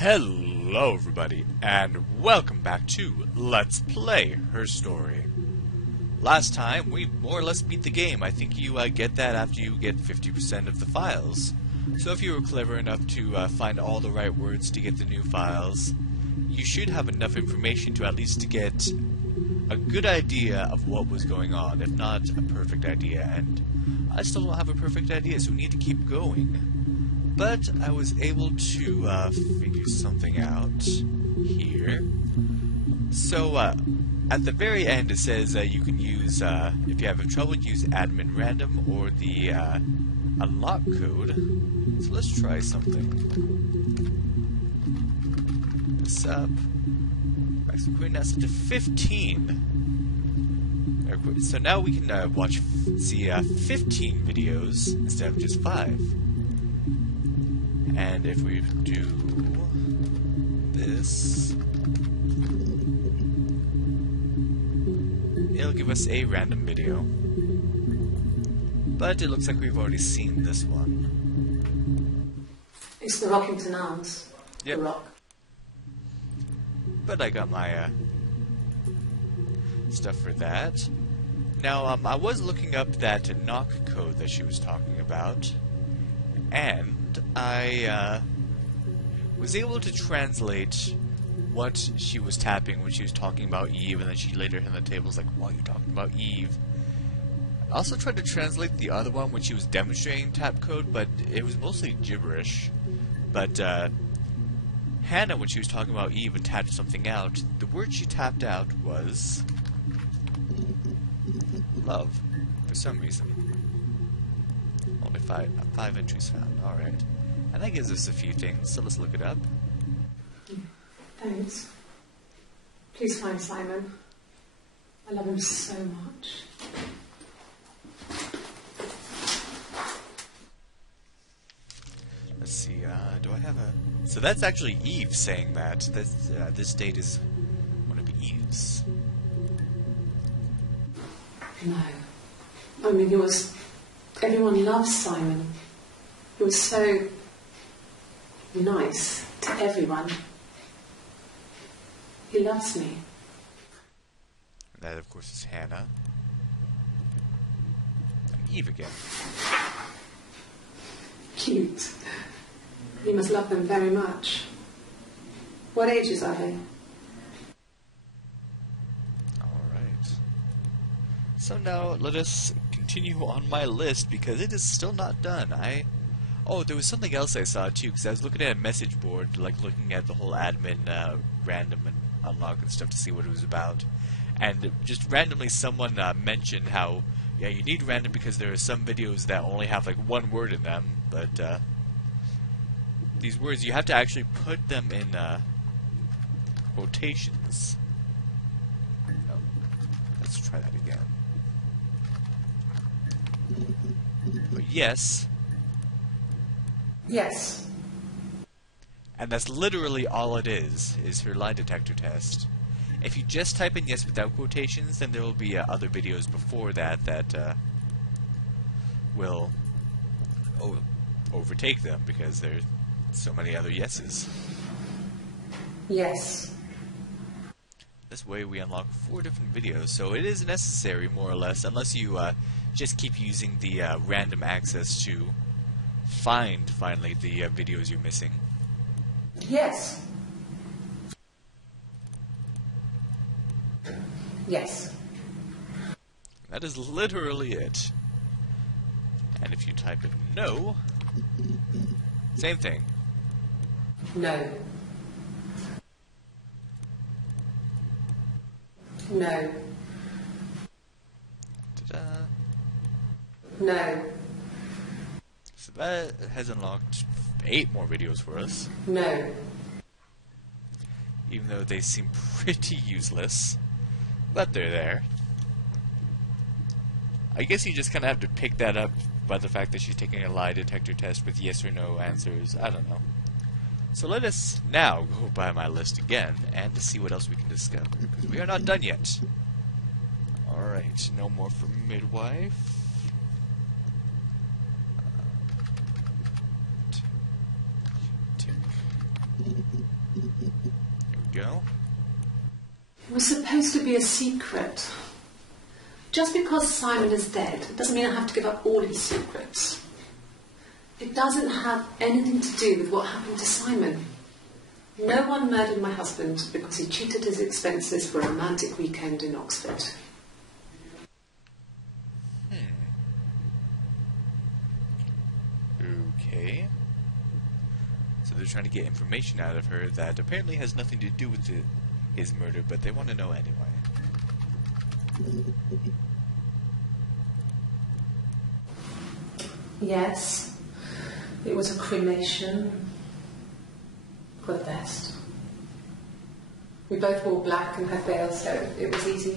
Hello everybody, and welcome back to Let's Play Her Story. Last time, we more or less beat the game. I think you get that after you get 50% of the files. So if you were clever enough to find all the right words to get the new files, you should have enough information to at least get a good idea of what was going on, if not a perfect idea. And I still don't have a perfect idea, so we need to keep going. But I was able to figure something out here. So at the very end it says you can use, if you have trouble, use admin random or the unlock code. So let's try something. This up. Maximum query now set to 15. So now we can see 15 videos instead of just 5. And if we do this, it'll give us a random video. But it looks like we've already seen this one. It's the Rockington Arms. Yep. The Rock. But I got my stuff for that. Now, I was looking up that knock code that she was talking about, and I was able to translate what she was tapping when she was talking about Eve, and then she later hit the table was like, "Why are you talking about Eve?" I also tried to translate the other one when she was demonstrating tap code, but it was mostly gibberish. But Hannah, when she was talking about Eve and tapped something out, the word she tapped out was love, for some reason. Only 5 entries found. Alright. And that gives us a few things, so let's look it up. Thanks. Please find Simon. I love him so much. Let's see, do I have a... So that's actually Eve saying that. This date is one of Eve's. No. I mean, everyone loves Simon. He was so nice to everyone. He loves me. And that, of course, is Hannah. And Eve again. Cute. He must love them very much. What ages are they? Alright. So now, let us continue on my list, because it is still not done. Oh, there was something else I saw too, because I was looking at a message board, like looking at the whole admin random and unlock and stuff to see what it was about. And just randomly someone mentioned how, yeah, you need random because there are some videos that only have like one word in them, but these words, you have to actually put them in quotations. Oh, let's try that again. But yes. Yes. And that's literally all it is her lie detector test. If you just type in yes without quotations, then there will be other videos before that will overtake them, because there's so many other yeses. Yes. This way we unlock 4 different videos, so it is necessary, more or less, unless you just keep using the random access to find, finally, the videos you're missing. Yes. Yes. That is literally it. And if you type in no, same thing. No. No. Ta-da. No. So that has unlocked 8 more videos for us. No. Even though they seem pretty useless. But they're there. I guess you just kind of have to pick that up by the fact that she's taking a lie detector test with yes or no answers. I don't know. So let us now go by my list again and to see what else we can discover, because we are not done yet. Alright, no more for midwife. go. It was supposed to be a secret. Just because Simon is dead doesn't mean I have to give up all his secrets. It doesn't have anything to do with what happened to Simon. No one murdered my husband because he cheated his expenses for a romantic weekend in Oxford. Okay. So they're trying to get information out of her that apparently has nothing to do with his murder, but they want to know anyway. Yes, it was a cremation. For the best. We both wore black and had veils, so it was easy.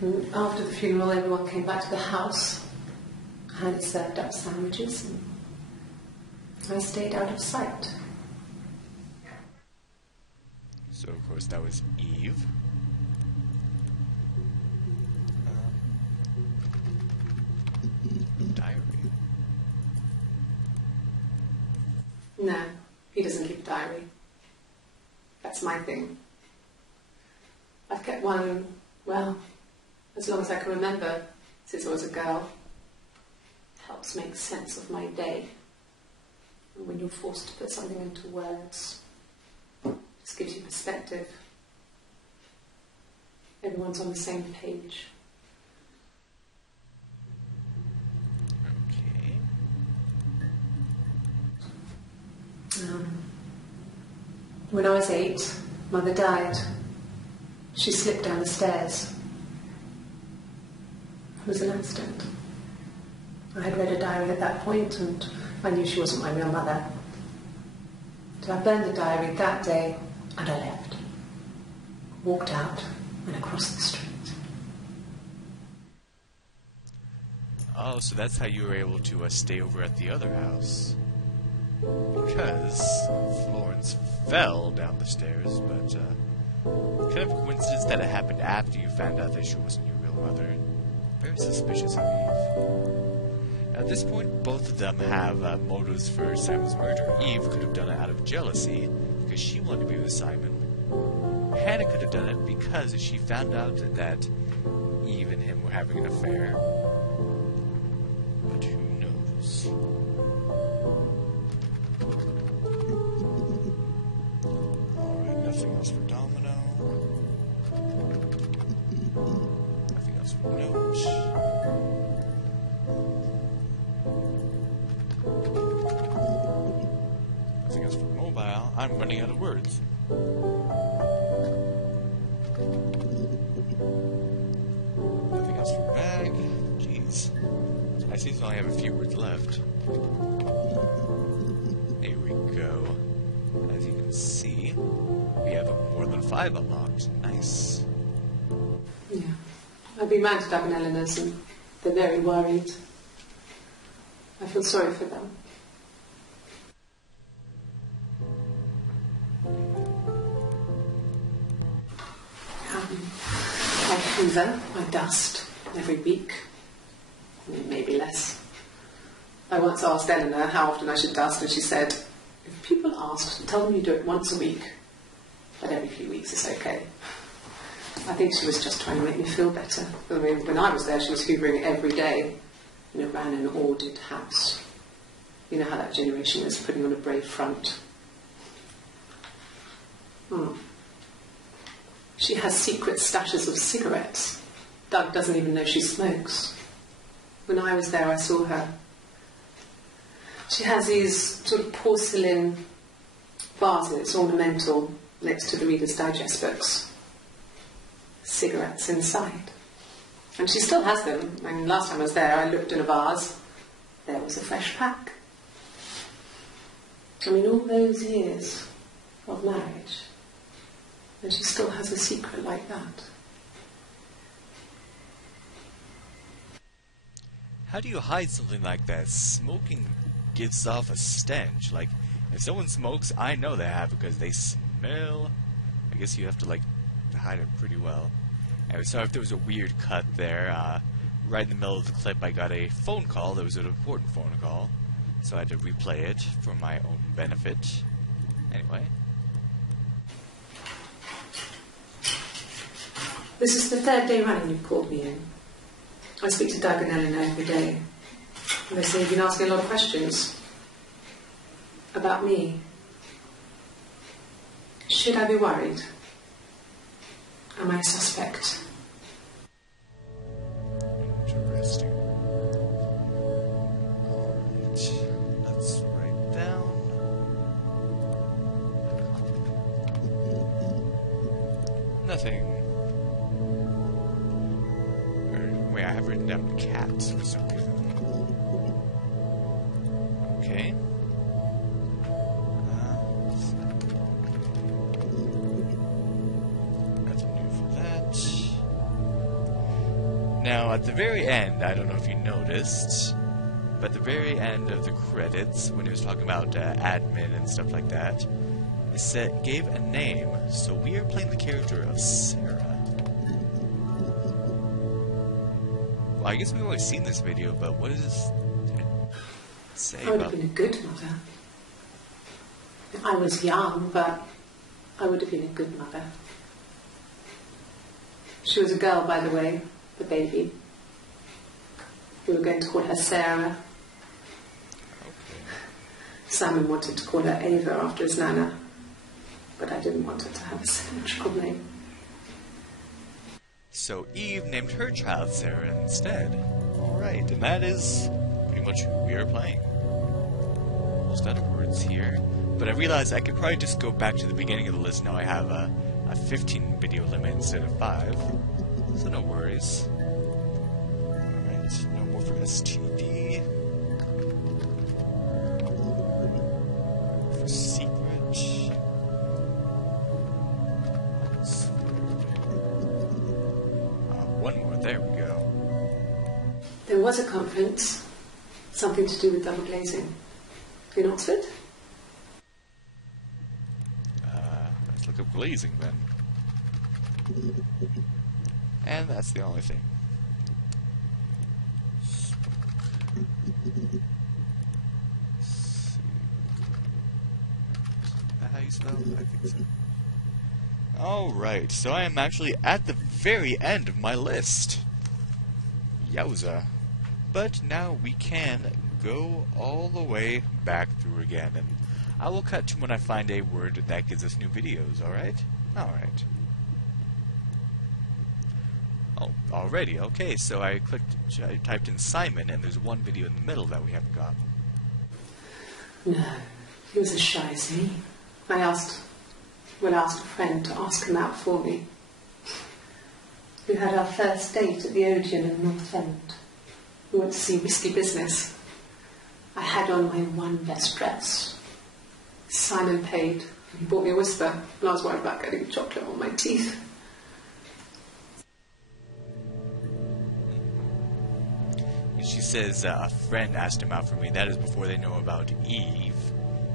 And after the funeral, everyone came back to the house. I had served up sandwiches, and I stayed out of sight. So, of course, that was Eve. Diary. No, he doesn't keep a diary. That's my thing. I've kept one, well, as long as I can remember, since I was a girl. It helps make sense of my day. And when you're forced to put something into words, it just gives you perspective. Everyone's on the same page. Okay. When I was 8, Mother died. She slipped down the stairs. It was an accident. I had read a diary at that point, and I knew she wasn't my real mother. So I burned the diary that day, and I left. Walked out and across the street. Oh, so that's how you were able to stay over at the other house. Because Florence fell down the stairs, but kind of a coincidence that it happened after you found out that she wasn't your real mother. Very suspicious of Eve. At this point, both of them have motives for Simon's murder. Eve could have done it out of jealousy, because she wanted to be with Simon. Hannah could have done it because she found out that Eve and him were having an affair. But who knows? Alright, nothing else for Domino. Nothing else for Note. Nothing else for Mobile. I'm running out of words. Nothing else for Bag. Jeez. I seem to only have a few words left. Here we go. As you can see, we have more than 5 unlocked. Nice. Yeah. I've been rounded up in Eleanor's and they're very worried. I feel sorry for them. I hoover, I dust every week. Maybe less. I once asked Eleanor how often I should dust, and she said, if people asked, tell them you do it once a week, but every few weeks is okay. I think she was just trying to make me feel better. I mean, when I was there, she was hoovering every day, and it ran an ordered house. You know how that generation is, putting on a brave front. She has secret stashes of cigarettes. Doug doesn't even know she smokes. When I was there, I saw her. She has these sort of porcelain vases, ornamental, next to the Reader's Digest books. Cigarettes inside. And she still has them. And last time I was there, I looked in a vase. There was a fresh pack. I mean, all those years of marriage, and she still has a secret like that. How do you hide something like that? Smoking gives off a stench. Like, if someone smokes, I know they have because they smell. I guess you have to, like, hide it pretty well. Anyway, sorry if there was a weird cut there. Right in the middle of the clip, I got a phone call. That was an important phone call. So I had to replay it for my own benefit. Anyway. This is the third day running you've called me in. I speak to Doug and Eleanor every day. And they say you've been asking a lot of questions. About me. Should I be worried? Am I a suspect? Interesting. Alright, let's write down. Nothing. Wait, I have written down cats for some reason. Okay. Nothing new for that. Now, at the very end, I don't know if you noticed, but at the very end of the credits, when he was talking about admin and stuff like that, it gave a name, so we are playing the character of Sarah. Well, I guess we've always seen this video, but what does this say I would about... have been a good mother. I was young, but I would have been a good mother. She was a girl, by the way, the baby. We were going to call her Sarah. Okay. Simon wanted to call her Ava after his nana, but I didn't want her to have a symmetrical name. So Eve named her child Sarah instead. Alright, and that is pretty much who we are playing. Almost out of words here. But I realized I could probably just go back to the beginning of the list. Now I have a 15 video limit instead of 5. So no worries. Alright, no more for STD. For secret. One more, there we go. There was a conference, something to do with double glazing. In Oxford? Let's look up glazing then. And that's the only thing. Is that how you spell it? I think so. Alright, so I am actually at the very end of my list. Yowza. But now we can go all the way back through again, and I will cut to when I find a word that gives us new videos, alright? Alright. Oh, already, okay, so I typed in Simon, and there's one video in the middle that we haven't gotten. No, he was a shy Z. I asked a friend to ask him out for me. We had our first date at the Odeon in North End. We went to see Risky Business. I had on my one best dress. Simon paid. He bought me a Whisper, and I was worried about getting chocolate on my teeth. She says a friend asked him out for me. That is before they know about Eve.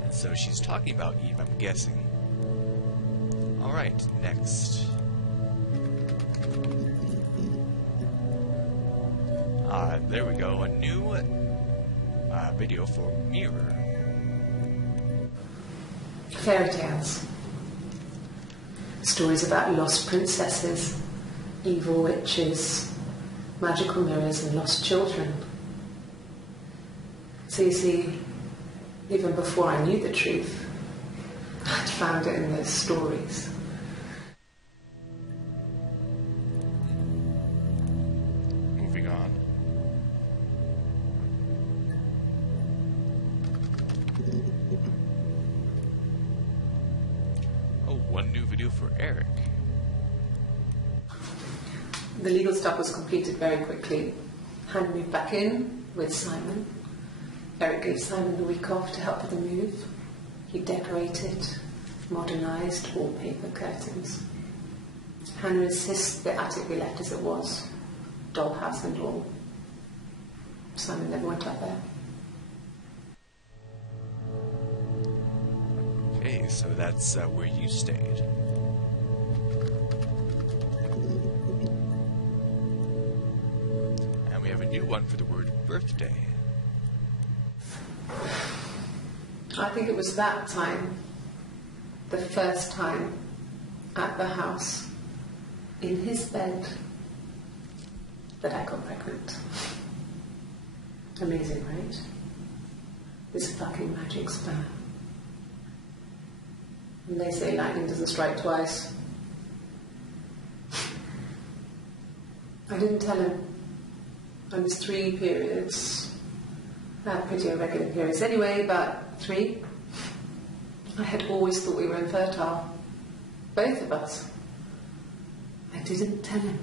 And so she's talking about Eve, I'm guessing. Alright, next. There we go. A new video for Mirror. Fairy tales. Stories about lost princesses, evil witches, magical mirrors and lost children. So you see, even before I knew the truth, I'd found it in those stories. Moving on. Oh, one new video for Eric. The legal stuff was completed very quickly. Han moved back in with Simon. Eric gave Simon the week off to help with the move. He decorated, modernised wallpaper, curtains. Han insists the attic be left as it was, dollhouse and all. Simon never went up there. Okay, so that's where you stayed. And we have a new one for the word birthday. I think it was that time, the first time at the house, in his bed that I got pregnant. Amazing, right? This fucking magic sperm. And they say lightning doesn't strike twice. I didn't tell him. I missed 3 periods. I had pretty irregular periods anyway, but 3. I had always thought we were infertile. Both of us. I didn't tell him.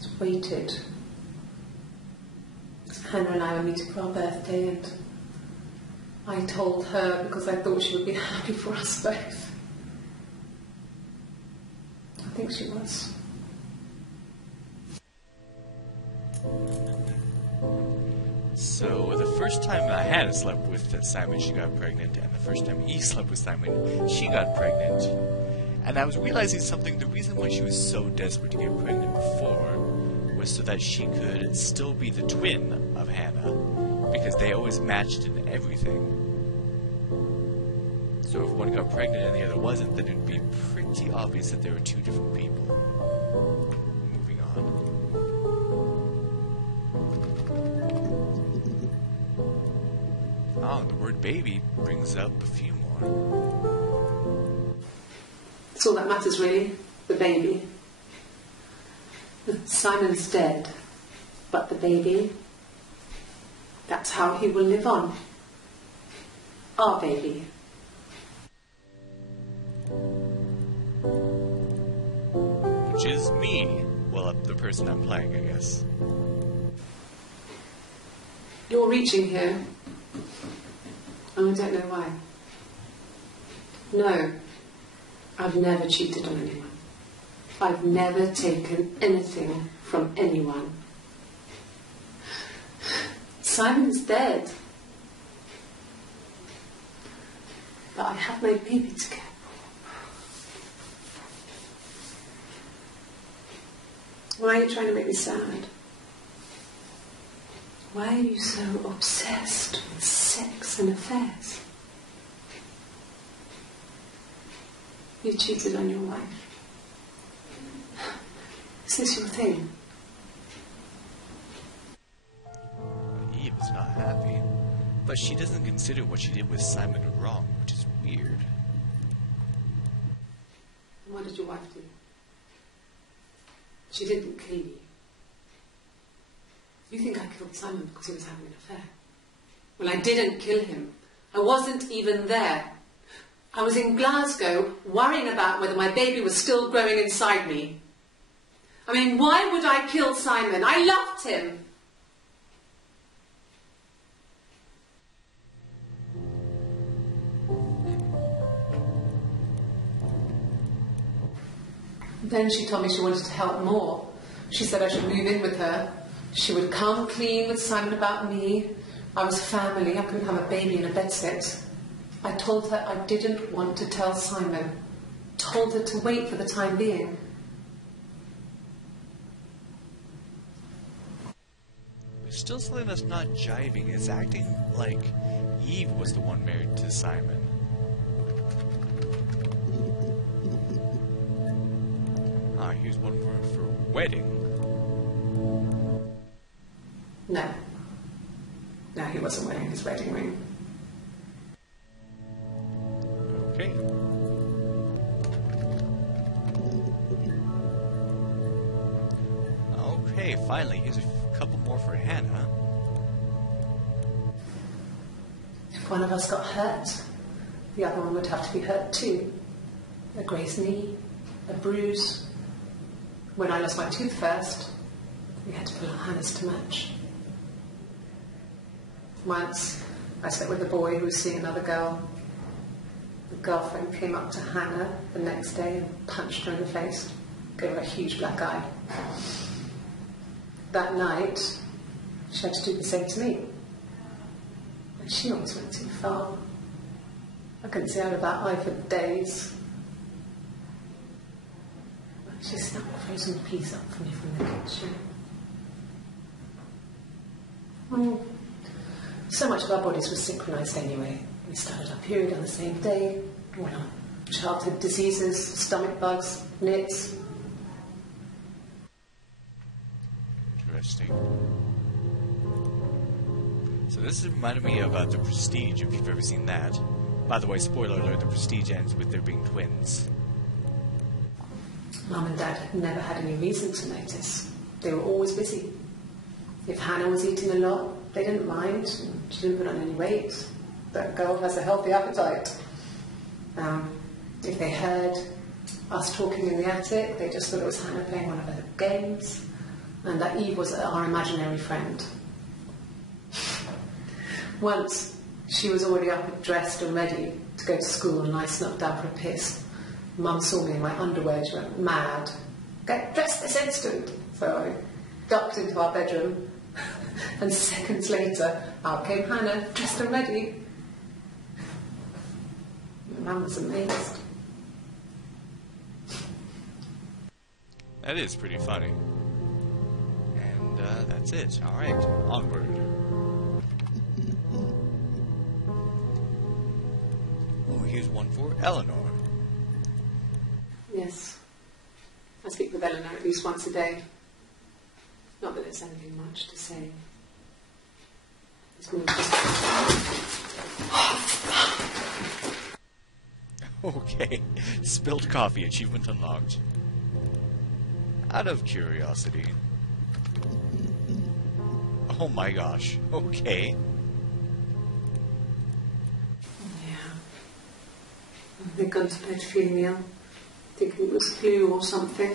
Just waited. Hannah and I were meeting for our birthday, and I told her because I thought she would be happy for us both. I think she was. So, the first time Hannah slept with Simon, she got pregnant, and the first time he slept with Simon, she got pregnant. And I was realizing something, the reason why she was so desperate to get pregnant before was so that she could still be the twin of Hannah, because they always matched in everything. So if one got pregnant and the other wasn't, then it would be pretty obvious that they were 2 different people. Moving on. Oh, the word baby brings up a few more. That's all that matters, really. The baby. Simon's dead, but the baby, that's how he will live on. Our baby. Which is me. Well, the person I'm playing, I guess. You're reaching here. And I don't know why. No, I've never cheated on anyone. I've never taken anything from anyone. Simon's dead. But I have my baby to care for. Why are you trying to make me sad? Why are you so obsessed with sex and affairs? You cheated on your wife. Is this your thing? Eve is not happy, but she doesn't consider what she did with Simon wrong, which is weird. And what did your wife do? She didn't kill you. You think I killed Simon because he was having an affair? Well, I didn't kill him. I wasn't even there. I was in Glasgow worrying about whether my baby was still growing inside me. I mean, why would I kill Simon? I loved him. Then she told me she wanted to help more. She said I should move in with her. She would come clean with Simon about me. I was family. I couldn't have a baby in a bedsit. I told her I didn't want to tell Simon. Told her to wait for the time being. There's still something that's not jiving. It's acting like Eve was the one married to Simon. Ah, here's one more for wedding. No. No, he wasn't wearing his wedding ring. Okay. Okay, finally, here's a couple more for Hannah. If one of us got hurt, the other one would have to be hurt too. A grazed knee, a bruise. When I lost my tooth first, we had to pull our Hannah's to match. Once, I slept with a boy who was seeing another girl. The girlfriend came up to Hannah the next day and punched her in the face, gave her a huge black eye. That night, she had to do the same to me. And she always went too far. I couldn't see out of that eye for days. She snapped a frozen piece up for me from the kitchen. Well, so much of our bodies were synchronised anyway. We started our period on the same day. Well, childhood diseases, stomach bugs, nits. Interesting. So this reminded me of The Prestige, if you've ever seen that. By the way, spoiler alert, The Prestige ends with there being twins. Mum and Dad had never had any reason to notice. They were always busy. If Hannah was eating a lot, they didn't mind. She didn't put on any weight. That girl has a healthy appetite. If they heard us talking in the attic, they just thought it was Hannah playing one of her games, and that Eve was our imaginary friend. Once, she was already up, dressed and ready to go to school, and I snuck down for a piss. Mum saw me in my underwear. She went mad. Get dressed this instant! So I ducked into our bedroom, and seconds later, out came Hannah, dressed and ready. My mum was amazed. That is pretty funny. And that's it. Alright, onward. Oh, here's one for Eleanor. Yes. I speak with Eleanor at least once a day. Not that it's anything much to say. It's more just... Okay. Spilled coffee, achievement unlocked. Out of curiosity. Oh my gosh. Okay. Yeah. They'd gone to bed feeling ill, thinking it was flu or something.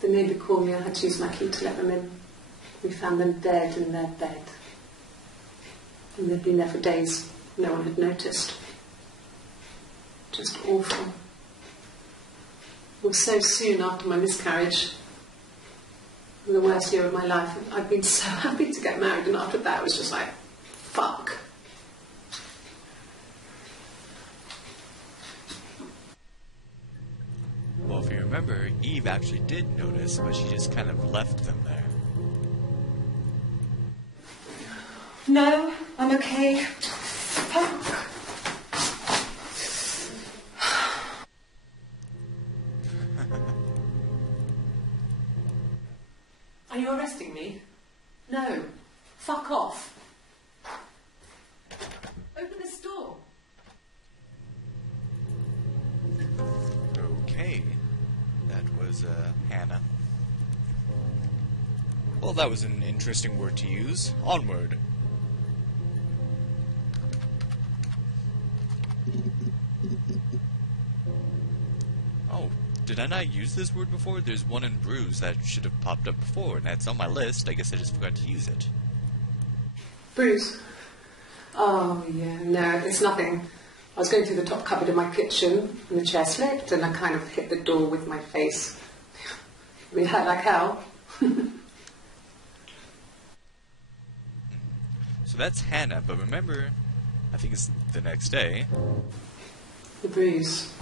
The neighbour called me. I had to use my key to let them in. We found them dead in their bed. And they'd been there for days. No one had noticed. Just awful. It was so soon after my miscarriage. The worst year of my life. I'd been so happy to get married, and after that it was just like, fuck. Well, if you remember, Eve actually did notice, but she just kind of left them there. No, I'm okay. Fuck. Are you arresting me? No. Fuck off. Open this door. Okay. That was, Hannah. Well, that was an interesting word to use. Onward. Oh, did I not use this word before? There's one in Bruise that should have popped up before, and that's on my list. I guess I just forgot to use it. Bruise? Oh, yeah, no, it's nothing. I was going through the top cupboard in my kitchen, and the chair slipped, and I kind of hit the door with my face. It hurt like hell. So that's Hannah, but remember, I think it's the next day. The bruise.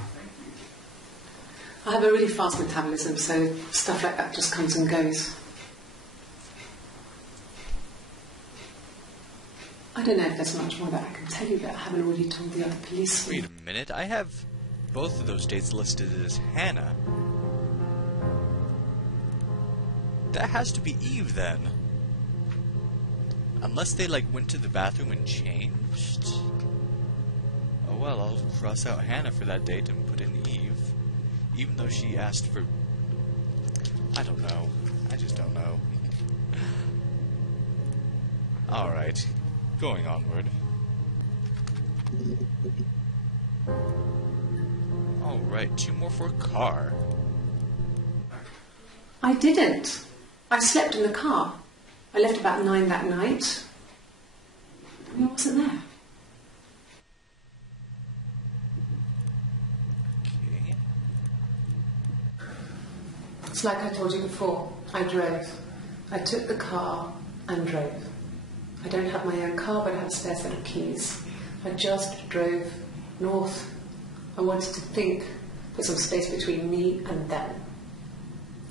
I have a really fast metabolism, so stuff like that just comes and goes. I don't know if there's much more that I can tell you that I haven't already told the other police. Wait a minute, I have both of those dates listed as Hannah. That has to be Eve then. Unless they, like, went to the bathroom and changed? Oh well, I'll cross out Hannah for that date and put in Eve. Even though she asked for... I don't know. I just don't know. Alright. Going onward. Alright, 2 more for a car. I didn't. I slept in the car. I left about 9 that night. I wasn't there. Okay. It's like I told you before. I drove. I took the car and drove. I don't have my own car, but I have a spare set of keys. I just drove north. I wanted to think, put some space between me and them.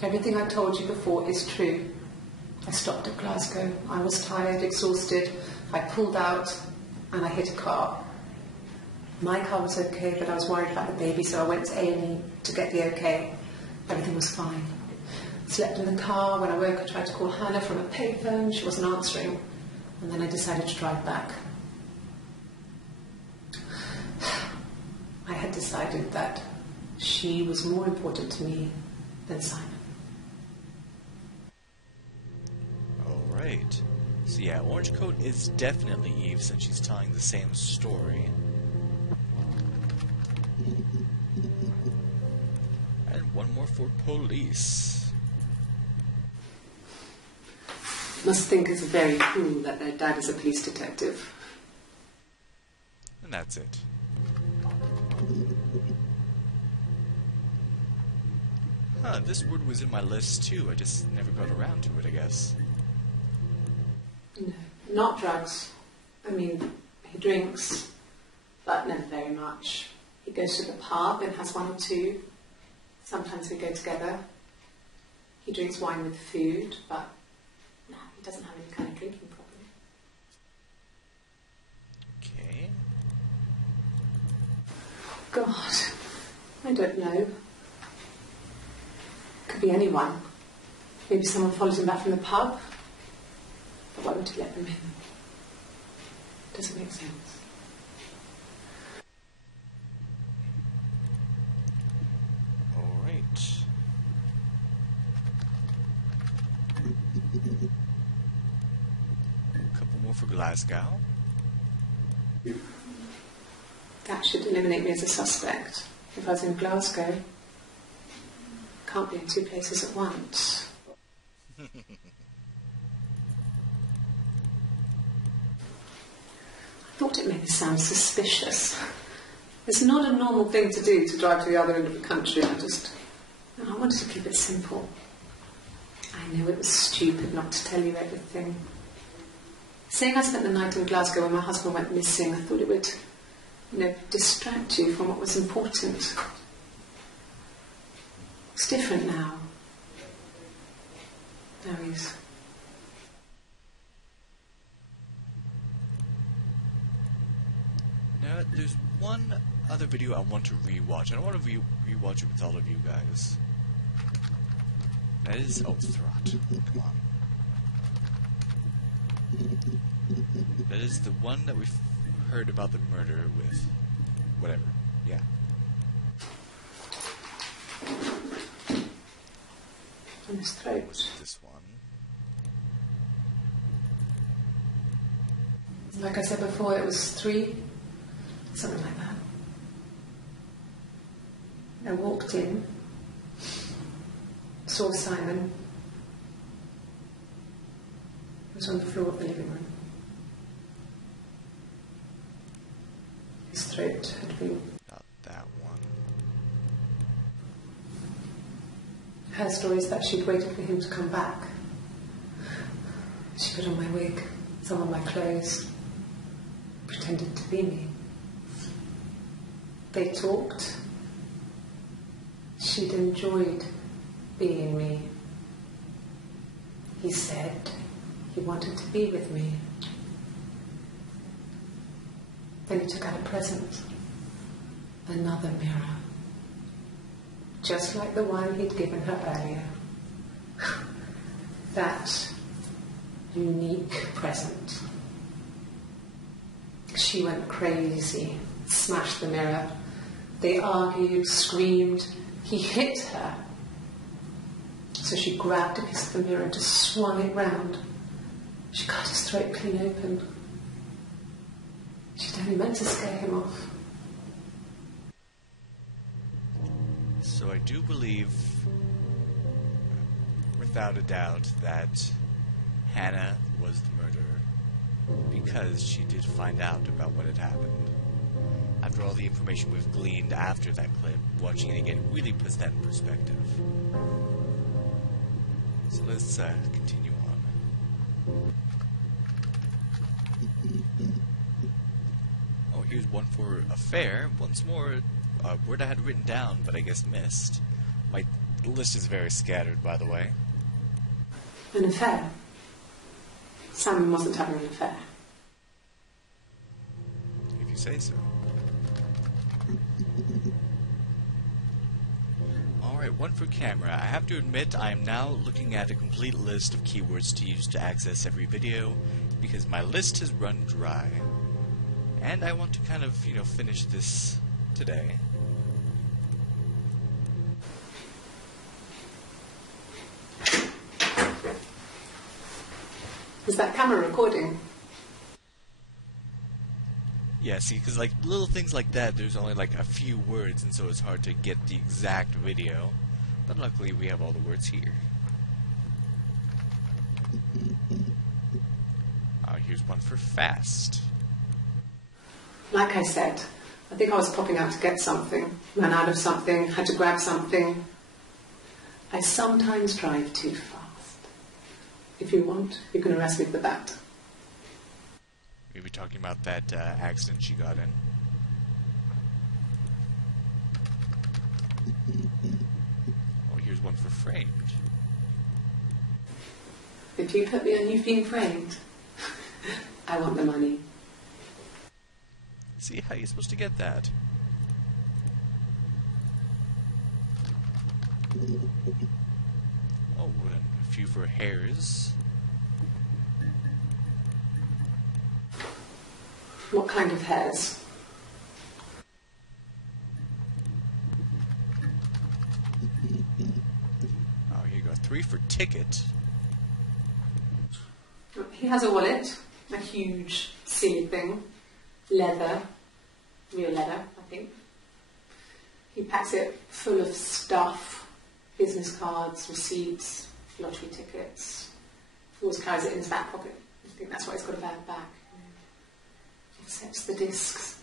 Everything I told you before is true. I stopped at Glasgow. I was tired, exhausted. I pulled out and I hit a car. My car was okay, but I was worried about the baby, so I went to A&E to get the okay. Everything was fine. Slept in the car. When I woke, I tried to call Hannah from a payphone. She wasn't answering. And then I decided to drive back. I had decided that she was more important to me than Simon. Alright. So yeah, Orange Coat is definitely Eve since she's telling the same story. And one more for police. Must think it's very cool that their dad is a police detective. And that's it. Huh, this word was in my list too. I just never got around to it, I guess. No, not drugs. I mean, he drinks, but never very much. He goes to the pub and has one or two. Sometimes we go together. He drinks wine with food, but no, he doesn't have any kind of drinking problem. Okay. God, I don't know. Could be anyone. Maybe someone follows him back from the pub. But why would he let them in? Doesn't make sense. Alright. A couple more for Glasgow. That should eliminate me as a suspect. If I was in Glasgow, can't be in two places at once. I thought it made me sound suspicious. It's not a normal thing to do to drive to the other end of the country. I wanted to keep it simple. I know it was stupid not to tell you everything. Saying I spent the night in Glasgow when my husband went missing, I thought it would, distract you from what was important. It's different now. Now he's... Now, there's one other video I want to rewatch. I don't want to rewatch it with all of you guys. That is... Oh, Throt. Come on. That is the one that we've heard about the murder with... Whatever. Yeah. On his throat. Was it this one? Like I said before, it was 3, something like that. I walked in, saw Simon. He was on the floor of the living room. His throat had been... Not that one. Her story is that she'd waited for him to come back. She put on my wig, some of my clothes, pretended to be me. They talked. She'd enjoyed being me. He said he wanted to be with me. Then he took out a present. Another mirror. Just like the one he'd given her earlier. That unique present. She went crazy, smashed the mirror. They argued, screamed. He hit her. So she grabbed a piece of the mirror and just swung it round. She cut his throat clean open. She'd only meant to scare him off. So I do believe, without a doubt, that Hannah was the murderer because she did find out about what had happened. After all the information we've gleaned after that clip, watching it again really puts that in perspective. So let's continue on. Oh, here's one for affair. Once more, a word I had written down, but I guess missed. My list is very scattered, by the way. An affair? Simon wasn't having an affair. If you say so. Alright, one for camera. I have to admit, I am now looking at a complete list of keywords to use to access every video, because my list has run dry. And I want to kind of, finish this today. Is that camera recording? Yeah, see, because like little things like that, there's only like a few words, and so it's hard to get the exact video. But luckily, we have all the words here. Here's one for fast. Like I said, I think I was popping out to get something, ran out of something, had to grab something. I sometimes drive too fast. If you want, you can arrest me for that. Maybe talking about that accident she got in. Oh, here's one for framed. If you put me on, you've been framed. I want the money. See, how are you supposed to get that? Oh, and a few for hairs. What kind of hairs? Oh, here you go. 3 for ticket. He has a wallet, a huge silly thing, leather, real leather, I think. He packs it full of stuff, business cards, receipts, lottery tickets. He always carries it in his back pocket. I think that's why he's got a bag back. Except the discs.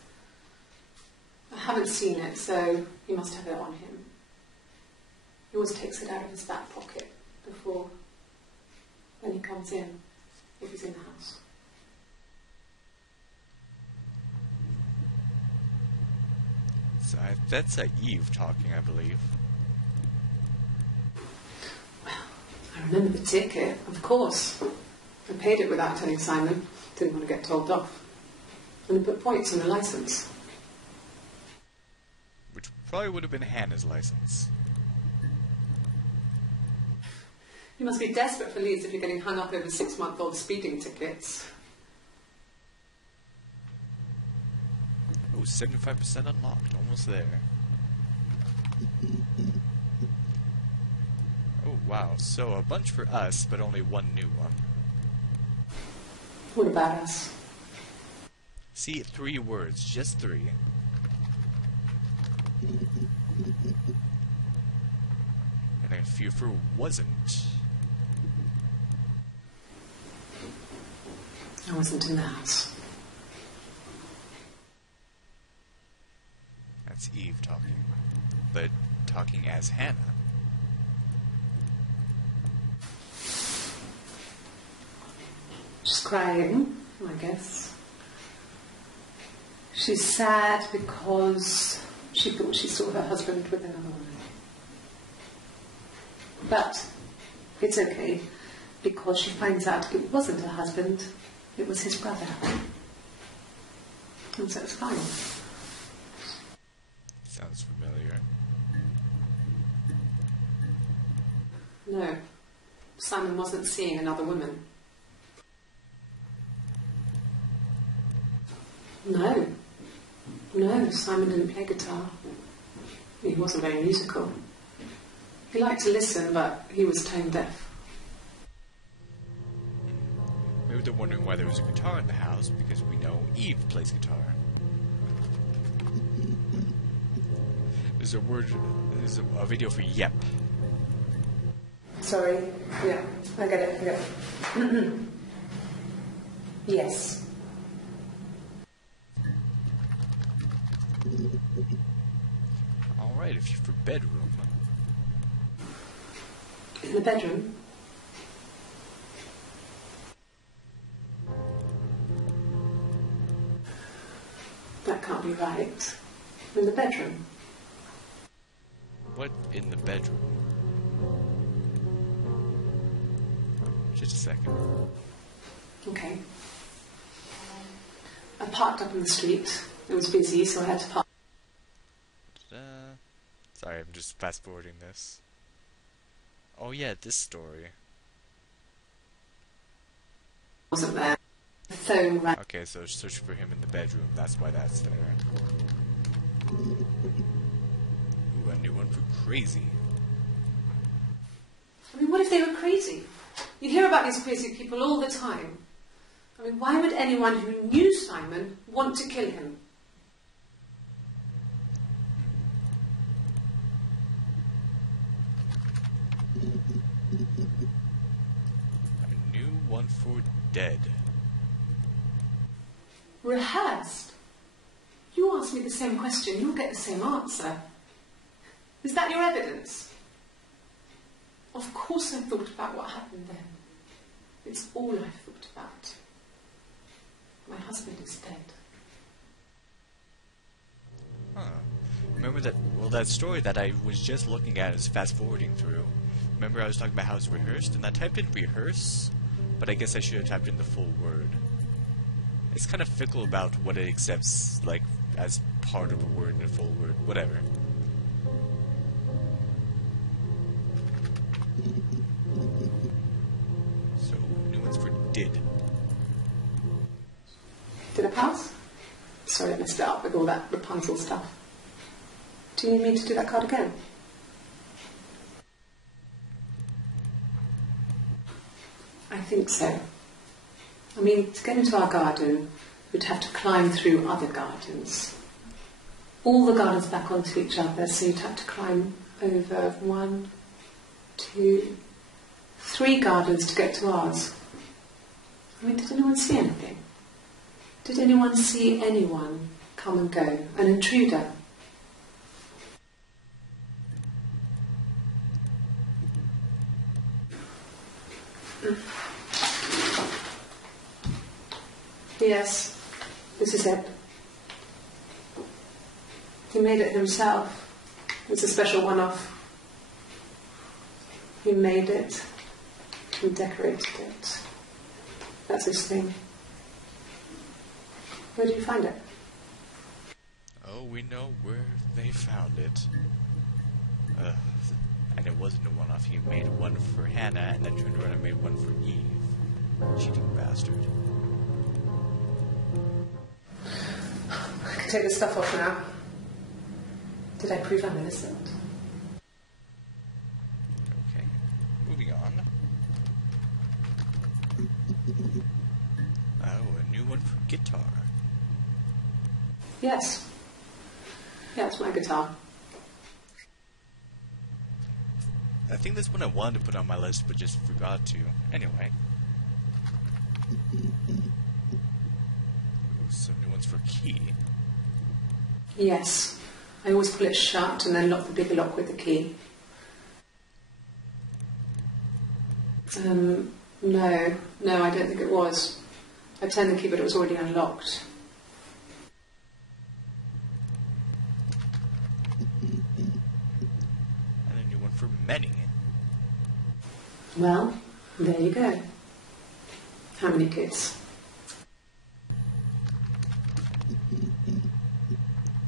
I haven't seen it, so he must have it on him. He always takes it out of his back pocket before when he comes in, if he's in the house. So that's Eve talking, I believe. Well, I remember the ticket, of course. I paid it without telling Simon. Didn't want to get told off. And I put points on the license. Which probably would have been Hannah's license. You must be desperate for leads if you're getting hung up over 6-month-old speeding tickets. Oh, 75% unlocked. Almost there. Oh, wow. So a bunch for us, but only one new one. What about us? See, 3 words. Just 3. And then a few for wasn't. I wasn't in the house. That's Eve talking. But talking as Hannah. She's crying, I guess. She's sad because she thought she saw her husband with another woman. But it's okay, because she finds out it wasn't her husband, it was his brother. And so it's fine. Sounds familiar. No, Simon wasn't seeing another woman. No, Simon didn't play guitar. He wasn't very musical. He liked to listen, but he was tone deaf. Maybe they're wondering why there was a guitar in the house, because we know Eve plays guitar. There's a video for Yep. Sorry, yeah, I get it. Yes. Alright, if you're for bedroom. In the bedroom? That can't be right. In the bedroom? What in the bedroom? Just a second. Okay. I parked up in the street. It was busy, so I had to park. Sorry, I'm just fast forwarding this. Oh yeah, this story. Wasn't there? The phone rang. Okay, so search for him in the bedroom. That's why that's there. Ooh, a new one for crazy. I mean, what if they were crazy? You hear about these crazy people all the time. I mean, why would anyone who knew Simon want to kill him? A new one for dead. Rehearsed? You ask me the same question, you'll get the same answer. Is that your evidence? Of course I've thought about what happened then. It's all I've thought about. My husband is dead. Huh. Remember that, well, that story that I was just looking at is fast forwarding through. Remember I was talking about how it's rehearsed, and I typed in rehearse, but I guess I should have typed in the full word. It's kind of fickle about what it accepts, like, as part of a word in a full word, whatever. So, new ones for did. Did I pass? Sorry, I messed it up with all that Rapunzel stuff. Do you need me to do that card again? I think so. I mean, to get into our garden, we'd have to climb through other gardens. All the gardens back onto each other, so you'd have to climb over 1, 2, 3 gardens to get to ours. I mean, did anyone see anything? Did anyone see anyone come and go? An intruder? Yes, this is it. He made it himself. It's a special one-off. He made it and decorated it. That's his thing. Where did you find it? Oh, we know where they found it. And it wasn't a one-off. He made one for Hannah, and then turned around and made one for Eve. Cheating bastard. I can take this stuff off now. Did I prove I'm innocent? Okay, moving on. Oh, a new one for guitar. Yes. Yeah, it's my guitar. I think this one I wanted to put on my list, but just forgot to. Anyway. Ooh, some new ones for key. Yes. I always pull it shut and then lock the bigger lock with the key. No, I don't think it was. I turned the key, but it was already unlocked. And a new one for many. Well, there you go. How many kids?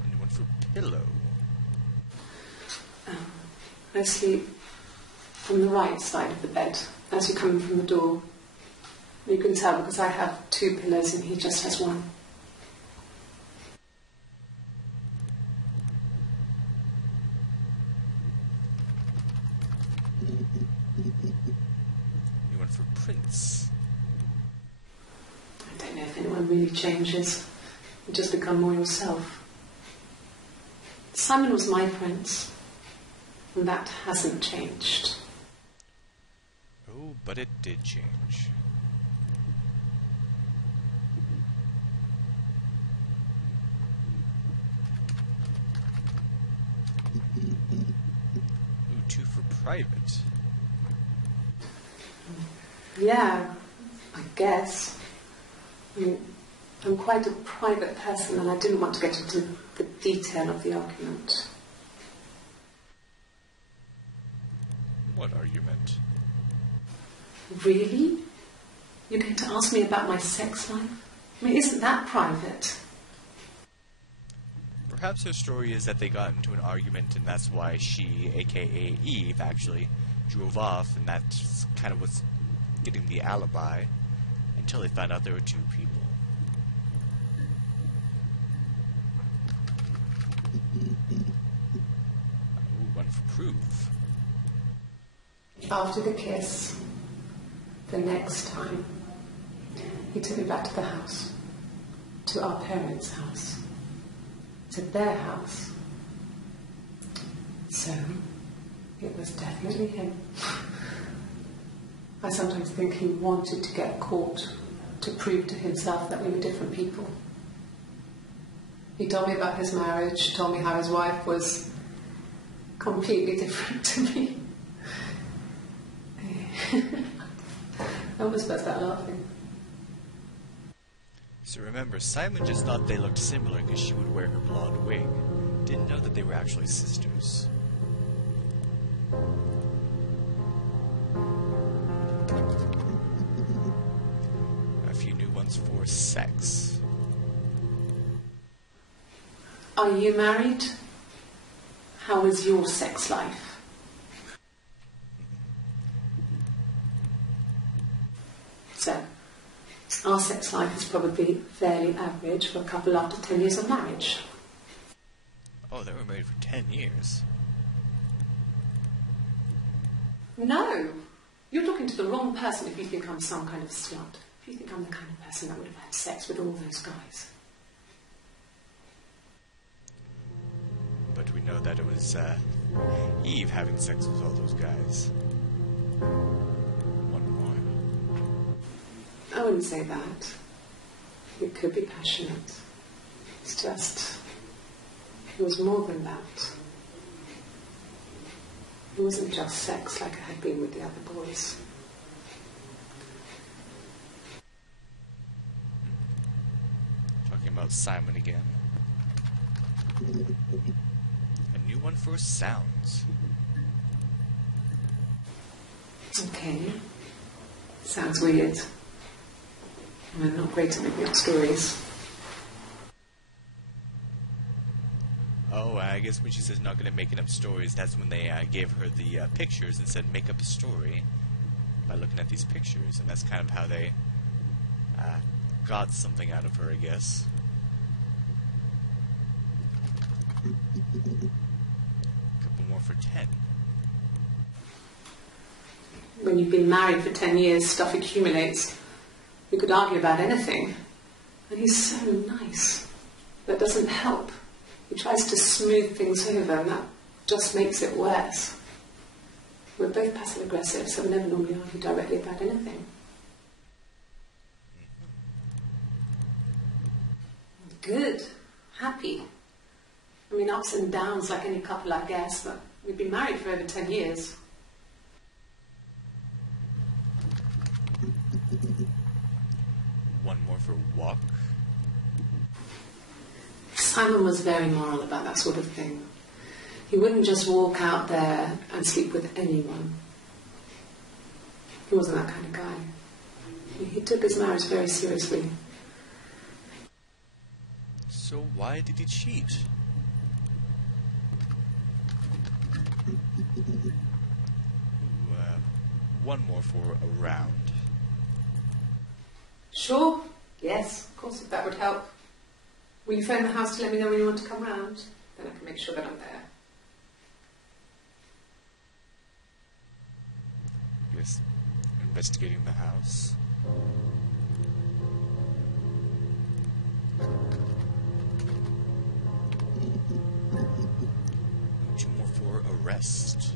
A new one for pillow. I sleep on the right side of the bed as you come in from the door. You can tell because I have 2 pillows and he just has 1. New one for prince. I don't know if anyone really changes. You just become more yourself. Simon was my prince, and that hasn't changed. Oh, but it did change. Ooh, 2 for private. Yeah, I guess. I mean, I'm quite a private person and I didn't want to get into the detail of the argument. What argument? Really? You're going to ask me about my sex life? I mean, isn't that private? Perhaps her story is that they got into an argument and that's why she, aka Eve, actually drove off, and that's kind of what's getting the alibi until they found out there were two people. Ooh, one for proof. After the kiss, the next time, he took me back to the house, to our parents' house, to their house. So, it was definitely him. I sometimes think he wanted to get caught to prove to himself that we were different people. He told me about his marriage, told me how his wife was completely different to me. I almost burst out laughing. So remember, Simon just thought they looked similar because she would wear her blonde wig. Didn't know that they were actually sisters. A few new ones for sex. Are you married? How is your sex life? So, our sex life is probably fairly average for a couple after 10 years of marriage. Oh, they were married for 10 years. No! You're talking to the wrong person if you think I'm some kind of slut. If you think I'm the kind of person that would have had sex with all those guys. But we know that it was Eve having sex with all those guys. One more. I wouldn't say that. It could be passionate. It's just... it was more than that. It wasn't just sex like I had been with the other boys. Talking about Simon again. A new one for sounds. Okay. Sounds weird. I'm not great at making up stories. Oh, I guess when she says not good at making up stories, that's when they gave her the pictures and said make up a story by looking at these pictures, and that's kind of how they got something out of her, I guess. A couple more for 10. When you've been married for 10 years, stuff accumulates. You could argue about anything. And he's so nice. That doesn't help. He tries to smooth things over, and that just makes it worse. We're both passive-aggressive, so we never normally argue directly about anything. Good. Happy. I mean, ups and downs like any couple, I guess, but we've been married for over 10 years. One more for walk. Simon was very moral about that sort of thing. He wouldn't just walk out there and sleep with anyone. He wasn't that kind of guy. He took his marriage very seriously. So why did he cheat? Ooh, one more for around. Sure. Yes, of course, if that would help. Will you phone the house to let me know when you want to come round? Then I can make sure that I'm there. Yes, investigating the house. Two more for arrest.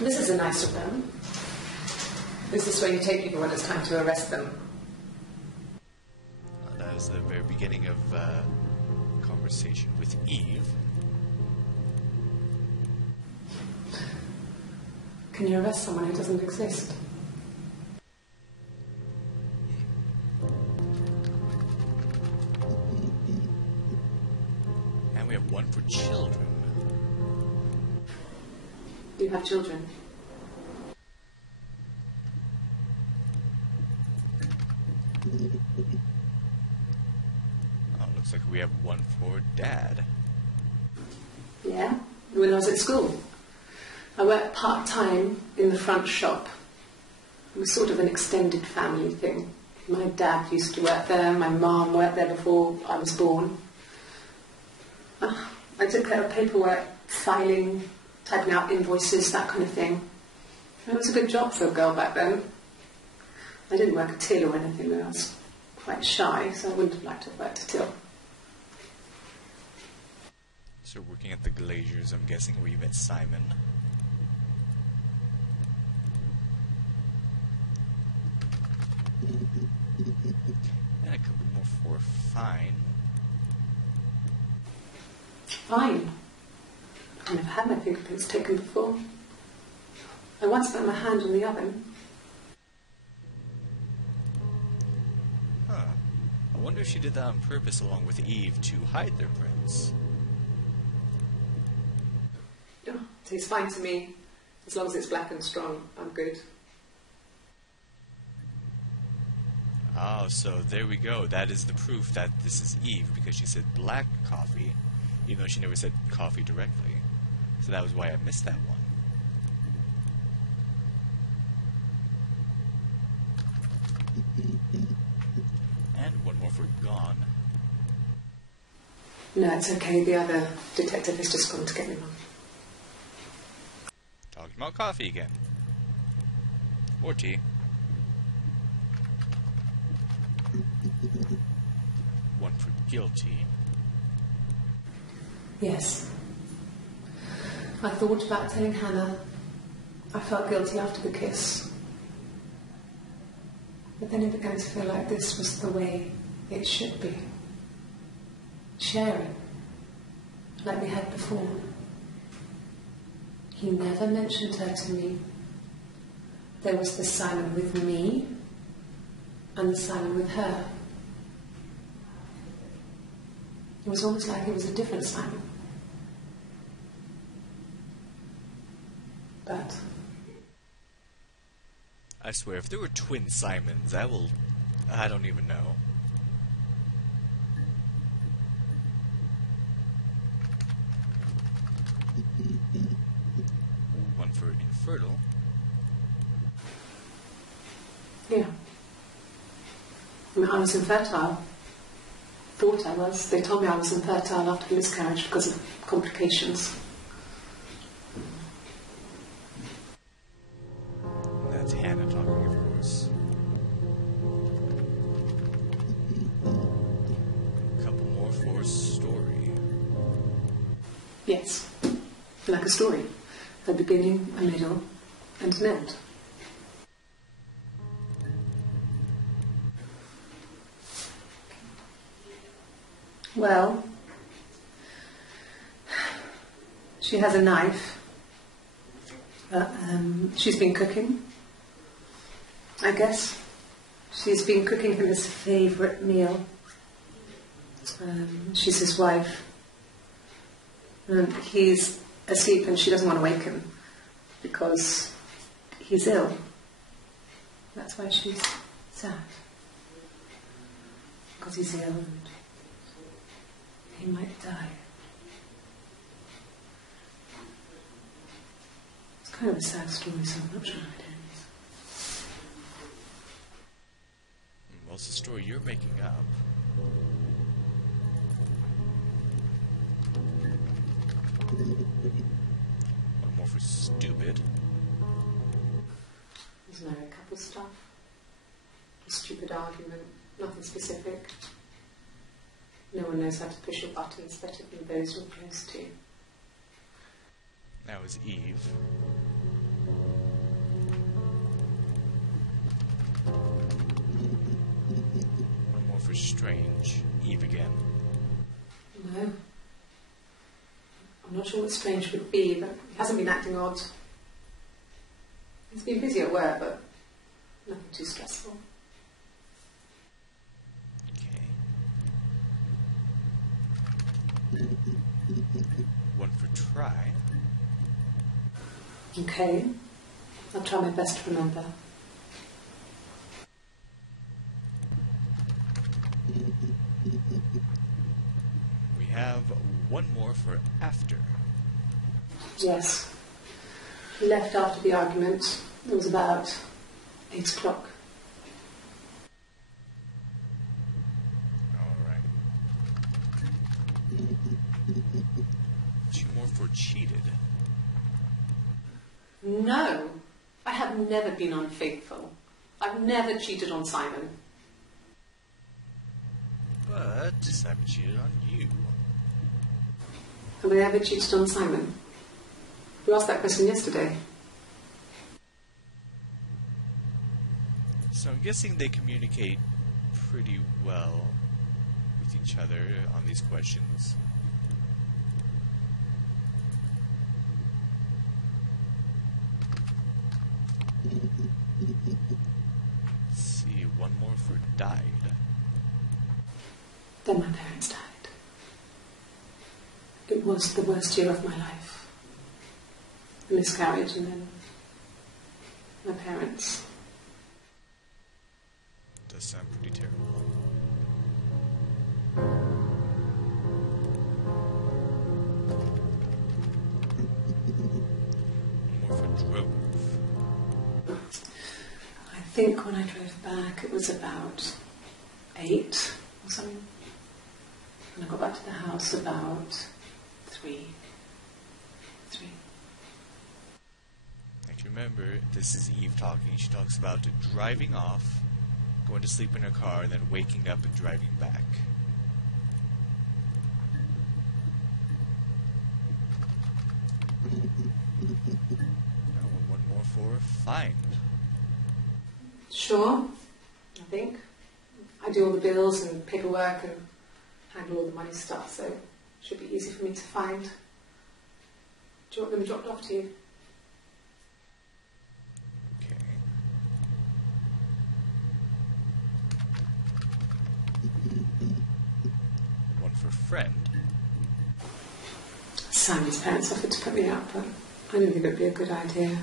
This is a nicer room. This is where you take people when it's time to arrest them. That was the very beginning of conversation with Eve. Can you arrest someone who doesn't exist? And we have one for children. Do you have children? like we have one for Dad. Yeah, when I was at school. I worked part-time in the front shop. It was sort of an extended family thing. My dad used to work there, my mum worked there before I was born. I took care of paperwork, filing, typing out invoices, that kind of thing. It was a good job for a girl back then. I didn't work a till or anything, I was quite shy, so I wouldn't have liked to have worked a till. So working at the Glaziers, I'm guessing, where you met Simon. And a couple more for Fine. Fine. I've never had my fingerprints taken before. I once put my hand in the oven. Huh. I wonder if she did that on purpose along with Eve to hide their prints. Oh, tastes fine to me. As long as it's black and strong, I'm good. Oh, so there we go. That is the proof that this is Eve, because she said black coffee, even though she never said coffee directly. So that was why I missed that one. And one more for Gone. No, it's okay. The other detective has just gone to get me one. Talking about coffee again. Or tea. One for Guilty. Yes. I thought about telling Hannah. I felt guilty after the kiss. But then it began to feel like this was the way it should be. Sharing. Like we had before. He never mentioned her to me. There was the Simon with me and the Simon with her. It was almost like it was a different Simon. But I swear, if there were twin Simons, I don't even know. Ooh, one for Infertile. yeah. I mean, I was infertile. Thought I was. They told me I was infertile after the miscarriage because of complications. That's Hannah talking, of course. A couple more for Story. Yes. Like a story. A beginning, a middle, and an end. Well, she has a knife. She's been cooking, I guess. She's been cooking him his favourite meal. She's his wife. He's asleep and she doesn't want to wake him because he's ill. That's why she's sad. Because he's ill and he might die. It's kind of a sad story, so I'm not sure it ends. Well, it's a story you're making up. One more for Stupid. There's married couple stuff. A stupid argument, nothing specific. No one knows how to push your buttons better than those we're close to. That was Eve. One more for Strange. Eve again. No. I'm not sure what Strange would be, but he hasn't been acting odd. He's been busy at work, but nothing too stressful. Okay. One for Try. Okay. I'll try my best to remember. have one more for after. Yes. He left after the argument. It was about 8 o'clock. Alright. 2 more for cheated. No, I have never been unfaithful. I've never cheated on Simon. But Simon cheated on you. Have I ever cheated on Simon? You asked that question yesterday. So I'm guessing they communicate pretty well with each other on these questions. Let's see, one more for died. Then my parents died. It was the worst year of my life. A miscarriage and then my parents. Does sound pretty terrible. One more for drove. I think when I drove back it was about 8 or something. And I got back to the house about 3. Like, remember, this is Eve talking. She talks about driving off, going to sleep in her car, and then waking up and driving back. Now, one more for find. Sure, I think. I do all the bills and paperwork and handle all the money stuff, so it should be easy for me to find. Do you want them dropped off to you? Okay. One for friend. Simon's parents offered to put me up, but I didn't think it would be a good idea. It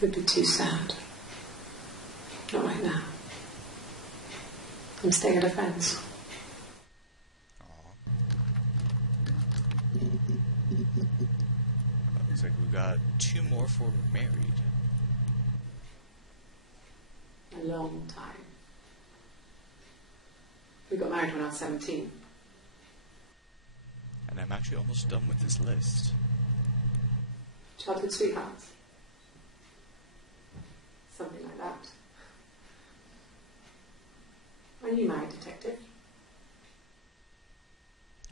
would be too sad. Not right now. I'm staying at a friend's. Looks like we got 2 more for married. A long time. We got married when I was 17. And I'm actually almost done with this list. Childhood sweethearts. Something like that. Are you married, detective?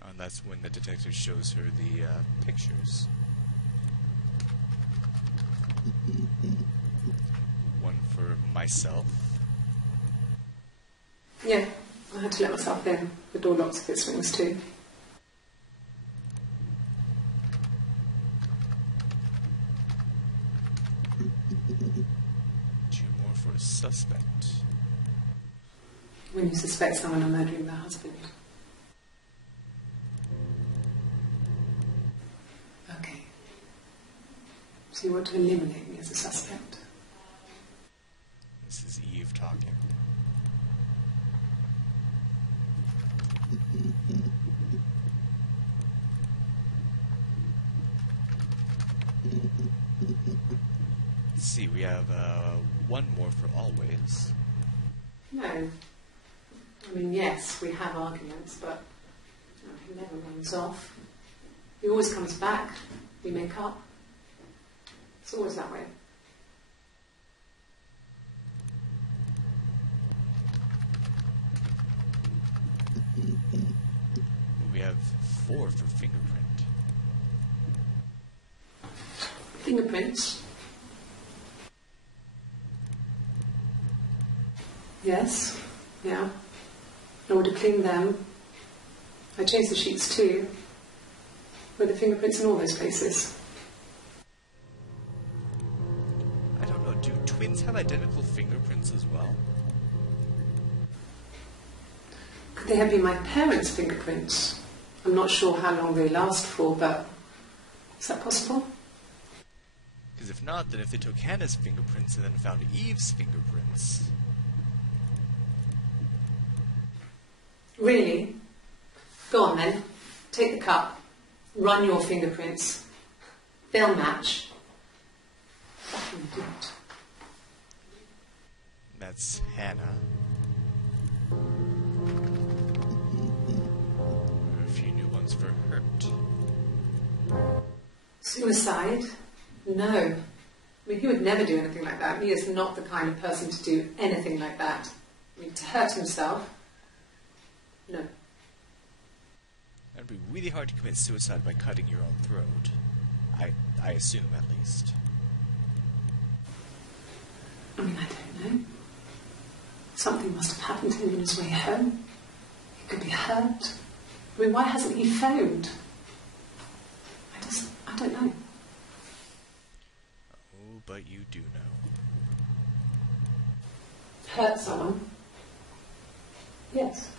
And that's when the detective shows her the pictures. One for myself. Yeah, I had to let myself in. The door locks if it swings too. Two more for a suspect. When you suspect someone of murdering their husband. Okay. So you want to eliminate me as a suspect? This is Eve talking. Let's see, we have one more for always. No. I mean, yes, we have arguments, but he never runs off. He always comes back. We make up. It's always that way. We have 4 for fingerprint. Fingerprints. Yes. Yeah. I would have cleaned them. I changed the sheets too. Were the fingerprints in all those places? I don't know, do twins have identical fingerprints as well? Could they have been my parents' fingerprints? I'm not sure how long they last for, but is that possible? Because if not, then if they took Hannah's fingerprints and then found Eve's fingerprints... Really? Go on then. Take the cup. Run your fingerprints. They'll match. Fucking do it. That's Hannah. A few new ones for Hurt. Suicide? No. I mean, he would never do anything like that. He is not the kind of person to do anything like that. I mean, to hurt himself? No. It'd be really hard to commit suicide by cutting your own throat. I assume, at least. I mean, I don't know. Something must have happened to him on his way home. He could be hurt. I mean, why hasn't he phoned? I don't know. Oh, but you do know. Hurt someone? Yes.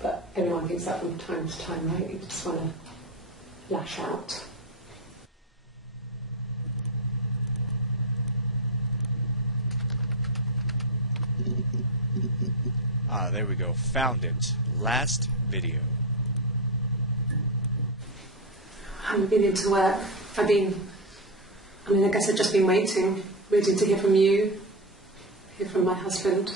But everyone thinks that from time to time, right? You just want to lash out. Ah, there we go. Found it. Last video. I haven't been into work. I guess I've just been waiting to hear from you, hear from my husband.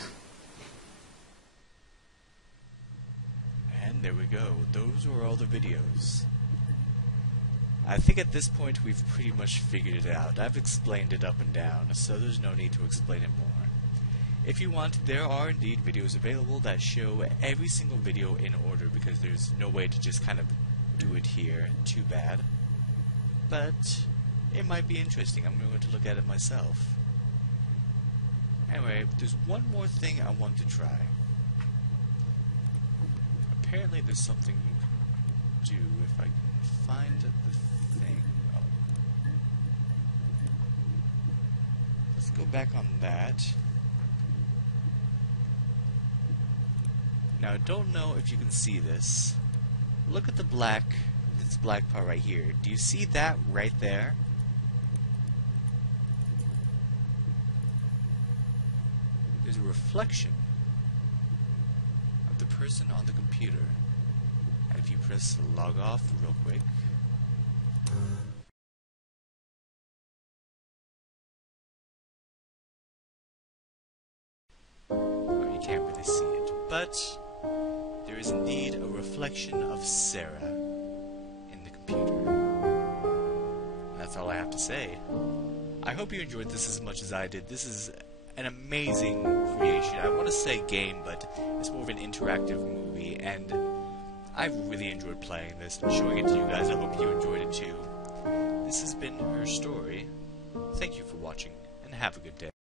And there we go. Those were all the videos. I think at this point we've pretty much figured it out. I've explained it up and down, so there's no need to explain it more. If you want, there are indeed videos available that show every single video in order, because there's no way to just kind of do it here. Too bad. But it might be interesting. I'm going to look at it myself. Anyway, there's one more thing I want to try. Apparently there's something you can do if I can find the thing. Oh. Let's go back on that. Now, I don't know if you can see this. Look at this black part right here. Do you see that right there? There's a reflection of the person on the computer. And if you press log off real quick, well, you can't really see it, but there is indeed a reflection of Sarah in the computer. And that's all I have to say. I hope you enjoyed this as much as I did. This is an amazing creation. I want to say game, but it's more of an interactive movie, and I've really enjoyed playing this and showing it to you guys. I hope you enjoyed it too. This has been Her Story. Thank you for watching, and have a good day.